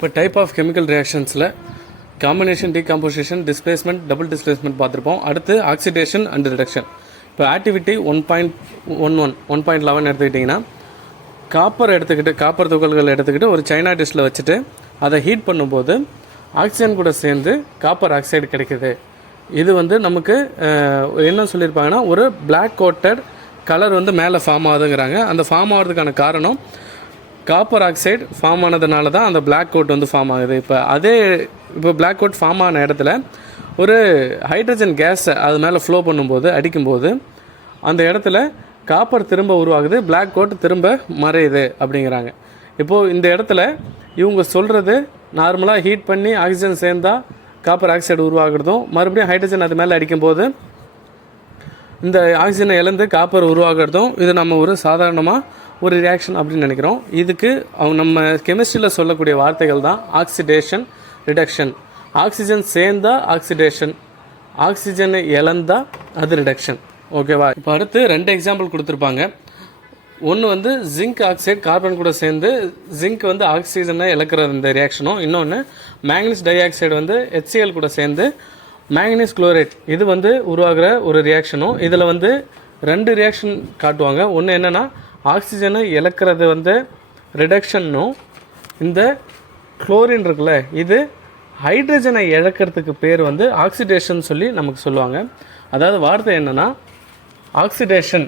இப்போ type of chemical ரியாக்ஷன்ஸில் combination, decomposition, displacement, double displacement பார்த்துருப்போம். அடுத்து ஆக்சிடேஷன் அண்ட் ரிடக்ஷன். இப்போ ஆக்டிவிட்டி 1.11 எடுத்துக்கிட்டிங்கன்னா காப்பர் துகள்கள் எடுத்துக்கிட்டு ஒரு சைனா டிஷ்ஷில் வச்சுட்டு அதை ஹீட் பண்ணும்போது ஆக்சிஜன் கூட சேர்ந்து காப்பர் ஆக்சைடு கிடைக்குது. இது வந்து நமக்கு என்ன சொல்லியிருப்பாங்கன்னா ஒரு பிளாக் கோட்டட் கலர் வந்து மேலே ஃபார்ம் ஆகுதுங்கிறாங்க. அந்த ஃபார்ம் ஆகிறதுக்கான காரணம் காப்பர் ஆக்சைடு ஃபார்ம் ஆனதுனால தான் அந்த பிளாக் கோட் வந்து ஃபார்ம் ஆகுது. இப்போ பிளாக் கோட் ஃபார்ம் ஆன இடத்துல ஒரு ஹைட்ரஜன் கேஸை அது மேலே ஃப்ளோ பண்ணும்போது அடிக்கும்போது அந்த இடத்துல காப்பர் திரும்ப உருவாகுது, பிளாக் கோட் திரும்ப மறையுது அப்படிங்கிறாங்க. இப்போது இந்த இடத்துல இவங்க சொல்கிறது நார்மலாக ஹீட் பண்ணி ஆக்சிஜன் சேர்ந்தால் காப்பர் ஆக்சைடு உருவாகிறதும் மறுபடியும் ஹைட்ரஜன் அது மேலே அடிக்கும்போது இந்த ஆக்சிஜனை இழந்து காப்பர் உருவாகிறதும் இது நம்ம ஒரு சாதாரணமாக ஒரு ரியாக்ஷன் அப்படின்னு நினைக்கிறோம். இதுக்கு நம்ம கெமிஸ்ட்ரியில் சொல்லக்கூடிய வார்த்தைகள் தான் ஆக்சிடேஷன், ரிடக்ஷன். ஆக்சிஜன் சேர்ந்தால் ஆக்சிடேஷன், ஆக்சிஜனை இழந்தால் அது ரிடக்ஷன். ஓகேவா? இப்போ அடுத்து 2 எக்ஸாம்பிள் கொடுத்துருப்பாங்க. ஒன்று வந்து ஜிங்க் ஆக்சைடு கார்பன் கூட சேர்ந்து ஜிங்க் வந்து ஆக்சிஜனை இழக்கிற இந்த ரியாக்ஷனும், இன்னொன்று மேங்கனீஸ் டை ஆக்சைடு வந்து HCl கூட சேர்ந்து மேங்கனீஸ் குளோரைட் இது வந்து உருவாகிற ஒரு ரியாக்ஷனும். இதில் வந்து 2 ரியாக்ஷன் காட்டுவாங்க. ஒன்று என்னென்னா ஆக்சிஜனை இழக்கிறது வந்து ரிடக்ஷன்னும், இந்த குளோரின் இருக்குல்ல இது ஹைட்ரஜனை இழக்கிறதுக்கு பேர் வந்து ஆக்சிடேஷன் சொல்லி நமக்கு சொல்லுவாங்க. அதாவது வார்த்தை என்னென்னா ஆக்சிடேஷன்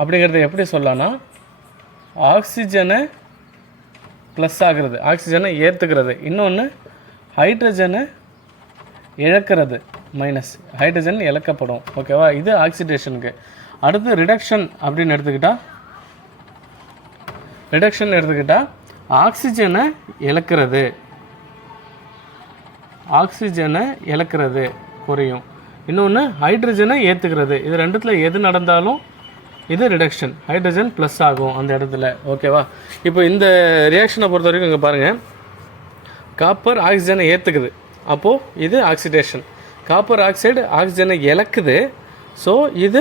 அப்படிங்கிறது எப்படி சொல்லலாம்னா ஆக்சிஜனை ப்ளஸ் ஆகிறது, ஆக்சிஜனை ஏற்றுக்கிறது, இன்னொன்று ஹைட்ரஜனை இழக்கிறது மைனஸ், ஹைட்ரஜன் இழக்கப்படும். ஓகேவா? இது ஆக்சிடேஷனுக்கு. அடுத்து ரிடக்ஷன் அப்படின்னு எடுத்துக்கிட்டால் ஆக்சிஜனை இழக்கிறது குறையும், இன்னொன்று ஹைட்ரஜனை ஏற்றுக்கிறது. இது ரெண்டுத்தில் எது நடந்தாலும் இது ரிடக்ஷன், ஹைட்ரஜன் ப்ளஸ் ஆகும் அந்த இடத்துல. ஓகேவா? இப்போ இந்த ரியாக்ஷனை பொறுத்த வரைக்கும் இங்கே பாருங்கள், காப்பர் ஆக்சிஜனை ஏற்றுக்குது, அப்போது இது ஆக்சிடேஷன். காப்பர் ஆக்சைடு ஆக்சிஜனை இழக்குது, ஸோ இது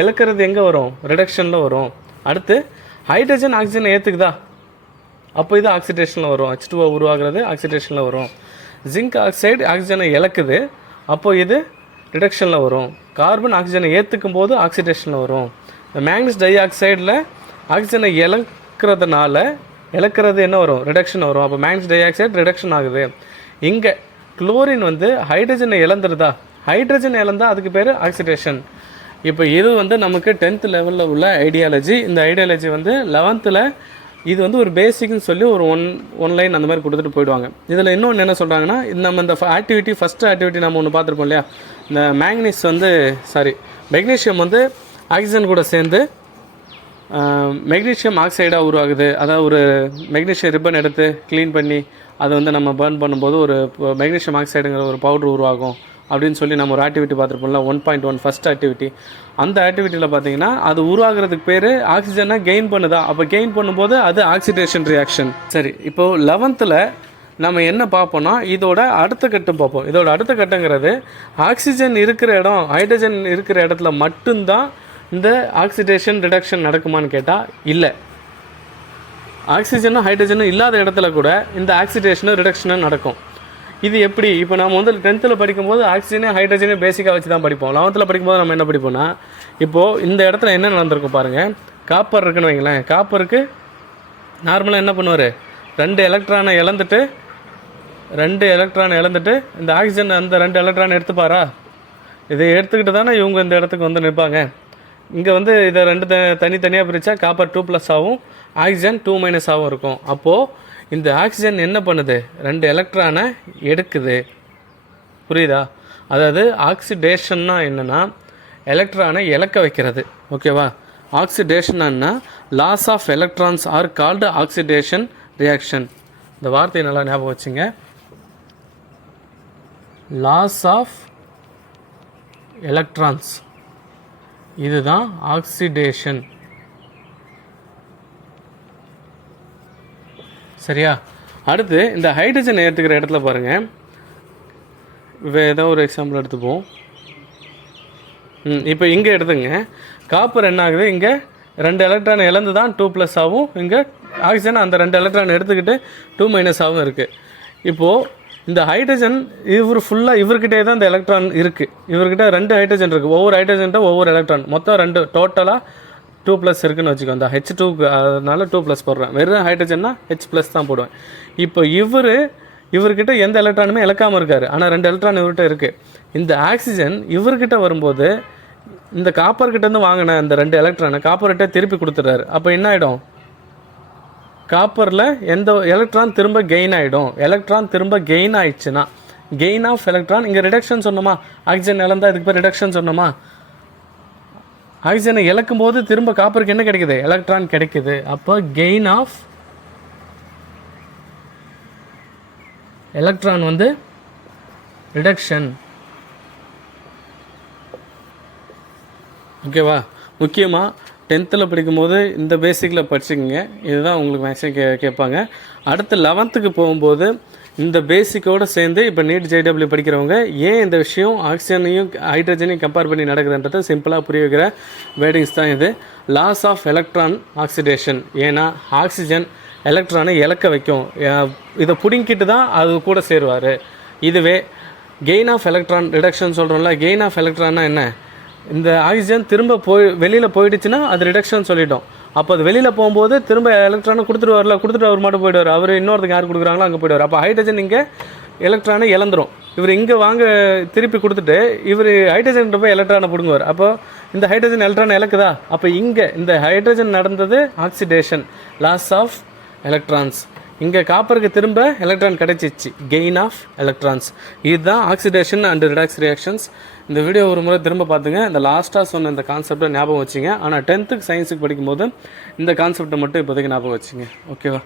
இழக்கிறது எங்கே வரும்? ரிடக்ஷனில் வரும். அடுத்து ஹைட்ரஜன் ஆக்சிஜனை ஏற்றுக்குதா, அப்போ இது ஆக்சிடேஷனில் வரும். H2O உருவாகிறது ஆக்சிடேஷனில் வரும். ஜிங்க் ஆக்சைடு ஆக்சிஜனை இழக்குது, அப்போது இது ரிடக்ஷனில் வரும். கார்பன் ஆக்சிஜனை ஏற்றுக்கும் போது ஆக்சிடேஷனில் வரும். மேங்கனீஸ் டை ஆக்சைடில் ஆக்சிஜனை இழக்கிறது என்ன வரும்? ரிடக்ஷன் வரும். அப்போ மேங்கனீஸ் டை ஆக்சைடு ரிடக்ஷன் ஆகுது. இங்கே குளோரின் வந்து ஹைட்ரஜனை இழந்துருதா, ஹைட்ரஜன் இழந்தால் அதுக்கு பேர் ஆக்சிடேஷன். இப்போ இது வந்து நமக்கு 10th லெவலில் உள்ள ஐடியாலஜி. இந்த ஐடியாலஜி வந்து 11th இது வந்து ஒரு பேசிக்னு சொல்லி ஒரு ஒன் லைன் அந்த மாதிரி கொடுத்துட்டு போயிடுவாங்க. இதில் இன்னொன்று என்ன சொல்கிறாங்கன்னா, நம்ம இந்த ஃபஸ்ட்டு ஆக்டிவிட்டி நம்ம ஒன்று பார்த்துருப்போம் இல்லையா, இந்த மெக்னீஷியம் வந்து ஆக்சிஜன் கூட சேர்ந்து மெக்னீஷியம் ஆக்சைடாக உருவாகுது. அதாவது ஒரு மெக்னீஷியம் ரிப்பன் எடுத்து க்ளீன் பண்ணி அதை வந்து நம்ம பர்ன் பண்ணும்போது ஒரு மெக்னீஷியம் ஆக்சைடுங்கிற ஒரு பவுடர் உருவாகும் அப்படின்னு சொல்லி நம்ம ஒரு ஆக்டிவிட்டி பார்த்துருப்போம்ல, 1.1 ஃபஸ்ட் ஆக்டிவிட்டி. அந்த ஆக்டிவிட்டியில் பார்த்தீங்கன்னா அது உருவாகிறதுக்கு பேர் ஆக்சிஜனை கெயின் பண்ணுதா, அப்போ கெயின் பண்ணும்போது அது ஆக்சிடேஷன் ரியாக்ஷன். சரி, இப்போது 11th நம்ம என்ன பார்ப்போம்னா இதோட அடுத்த கட்டம் பார்ப்போம். இதோட அடுத்த கட்டங்கிறது ஆக்சிஜன் இருக்கிற இடம், ஹைட்ரஜன் இருக்கிற இடத்துல மட்டும்தான் இந்த ஆக்சிடேஷன் ரிடக்ஷன் நடக்குமான்னு கேட்டால் இல்லை. ஆக்சிஜனும் ஹைட்ரஜனும் இல்லாத இடத்துல கூட இந்த ஆக்சிடேஷனும் ரிடக்ஷனும் நடக்கும். இது எப்படி? இப்போ நம்ம வந்து 10th படிக்கும்போது ஆக்சிஜனையும் ஹைட்ரஜனையும் பேசிக்காக வச்சு தான் படிப்போம். 11th படிக்கும்போது நம்ம என்ன படிப்போம்னா, இப்போது இந்த இடத்துல என்ன நடந்திருக்கும் பாருங்கள். காப்பர் இருக்குன்னு வைங்களேன். காப்பருக்கு நார்மலாக என்ன பண்ணுவார், 2 எலக்ட்ரானை இழந்துட்டு இந்த ஆக்சிஜன் அந்த 2 எலக்ட்ரானை எடுத்துப்பாரா? இதை எடுத்துக்கிட்டு தானே இவங்க இந்த இடத்துக்கு வந்து நிற்பாங்க. இங்கே வந்து இதை 2 தனித்தனியாக பிரித்தா காப்பர் 2+ ஆகும், ஆக்சிஜன் 2- ஆகும் இருக்கும். அப்போது இந்த ஆக்சிஜன் என்ன பண்ணுது, 2 எலக்ட்ரானை எடுக்குது. புரியுதா? அதாவது ஆக்சிடேஷன்னா என்னென்னா எலக்ட்ரானை இழக்க வைக்கிறது. ஓகேவா? ஆக்சிடேஷன்னா loss of electrons are called oxidation reaction. இந்த வார்த்தையை நல்லா ஞாபகம் வச்சுங்க. லாஸ் ஆஃப் எலக்ட்ரான்ஸ், இதுதான் ஆக்சிடேஷன். சரியா? அடுத்து இந்த ஹைட்ரஜன் ஏற்றுக்கிற இடத்துல பாருங்கள், ஏதோ ஒரு எக்ஸாம்பிள் எடுத்துப்போம். இப்போ இங்கே எடுத்துங்க, காப்பர் என்ன ஆகுது, இங்கே 2 எலக்ட்ரான் இழந்து தான் 2+ ஆகும். இங்கே ஆக்சிஜன் அந்த 2 எலக்ட்ரான் எடுத்துக்கிட்டு 2- ஆகும் இருக்குது. இப்போது இந்த ஹைட்ரஜன் ஃபுல்லாக இவர்கிட்டே தான் இந்த எலக்ட்ரான் இருக்குது. இவர்கிட்ட 2 ஹைட்ரஜன் இருக்குது. ஒவ்வொரு ஹைட்ரஜன்ட்ட ஒவ்வொரு எலக்ட்ரான், மொத்தம் 2, டோட்டலாக 2+ இருக்குன்னு வச்சுக்கோ. அந்த H2க்கு அதனால 2+ போடுறேன். வெறும் ஹைட்ரஜன்னா H+ தான் போடுவேன். இப்போ இவர்கிட்ட எந்த எலக்ட்ரானுமே இழக்காமல் இருக்கார். ஆனால் 2 எலக்ட்ரான் இவர்கிட்ட இருக்குது. இந்த ஆக்சிஜன் இவர்கிட்ட வரும்போது இந்த காப்பர்கிட்டேருந்து வாங்கின இந்த 2 எலக்ட்ரானை காப்பர்கிட்ட திருப்பி கொடுத்துட்றாரு. அப்போ என்ன ஆகிடும்? காப்பரில் எந்த எலக்ட்ரான் திரும்ப கெயின் ஆகிடும். எலக்ட்ரான் திரும்ப கெயின் ஆயிடுச்சுன்னா கெயின் ஆஃப் எலக்ட்ரான். இங்கே ரிடக்ஷன் சொன்னோமா? ஆக்சிஜன் இழந்தால் இதுக்கு பேர் ரிடக்ஷன் சொன்னோமா? ஆக்சிஜனை இழக்கும் போது திரும்ப காப்பருக்கு என்ன கிடைக்குது? எலக்ட்ரான் கிடைக்குது. அப்போ கெயின் ஆஃப் எலக்ட்ரான் வந்து ரிடக்ஷன். ஓகேவா? முக்கியமாக 10th படிக்கும்போது இந்த பேசிக்கில் படிச்சுக்கோங்க. இதுதான் உங்களுக்கு மேக்ஸிமம் கேட்பாங்க. அடுத்து 11th போகும்போது இந்த பேசிக்கோடு சேர்ந்து இப்போ நீட் JEE படிக்கிறவங்க ஏன் இந்த விஷயம் ஆக்சிஜனையும் ஹைட்ரஜனையும் கம்பேர் பண்ணி நடக்குதுன்றது சிம்பிளாக புரிய வைக்கிற வேர்டிங்ஸ் தான் இது. Loss of electron oxidation. ஏன்னா ஆக்சிஜன் எலக்ட்ரானை இழக்க வைக்கும். இதை பிடிங்கிட்டு தான் அது கூட சேருவார். இதுவே கெயின் ஆஃப் எலக்ட்ரான் ரிடக்ஷன் சொல்கிறோம்ல. கெயின் ஆஃப் எலக்ட்ரான்னா என்ன? இந்த ஆக்சிஜன் திரும்ப வெளியில் போயிடுச்சுன்னா அது ரிடக்ஷன் சொல்லிட்டோம். அப்போ அது வெளியில் போகும்போது திரும்ப எலக்ட்ரானை கொடுத்துட்டு அவர் மட்டும் போயிடுவார். அவர் இன்னொருத்துக்கு யார் கொடுக்குறாங்களோ அங்கே போயிடுவார். அப்போ ஹைட்ரஜன் இங்கே எலக்ட்ரானை இழந்துடும். இவர் இங்கே திருப்பி கொடுத்துட்டு இவர் ஹைட்ரஜன் போய் எலக்ட்ரானை பிடுங்குவார். அப்போ இந்த ஹைட்ரஜன் எலக்ட்ரானை இழக்குதா? அப்போ இங்கே இந்த ஹைட்ரஜன் நடந்தது ஆக்சிடேஷன், லாஸ் ஆஃப் எலக்ட்ரான்ஸ். இங்கே காப்பருக்கு திரும்ப எலக்ட்ரான் கிடைச்சிச்சு, கெயின் ஆஃப் எலக்ட்ரான்ஸ். இதுதான் ஆக்சிடேஷன் அண்ட் ரிடாக்ஸ் ரியாக்ஷன்ஸ். இந்த வீடியோ ஒரு முறை திரும்ப பார்த்துங்க. இந்த லாஸ்ட்டாக சொன்ன இந்த கான்செப்டை ஞாபகம் வச்சுங்க. ஆனால் 10th சயின்ஸுக்கு படிக்கும்போது இந்த கான்செப்டை மட்டும் இப்போதைக்கு ஞாபகம் வச்சுங்க. ஓகேவா?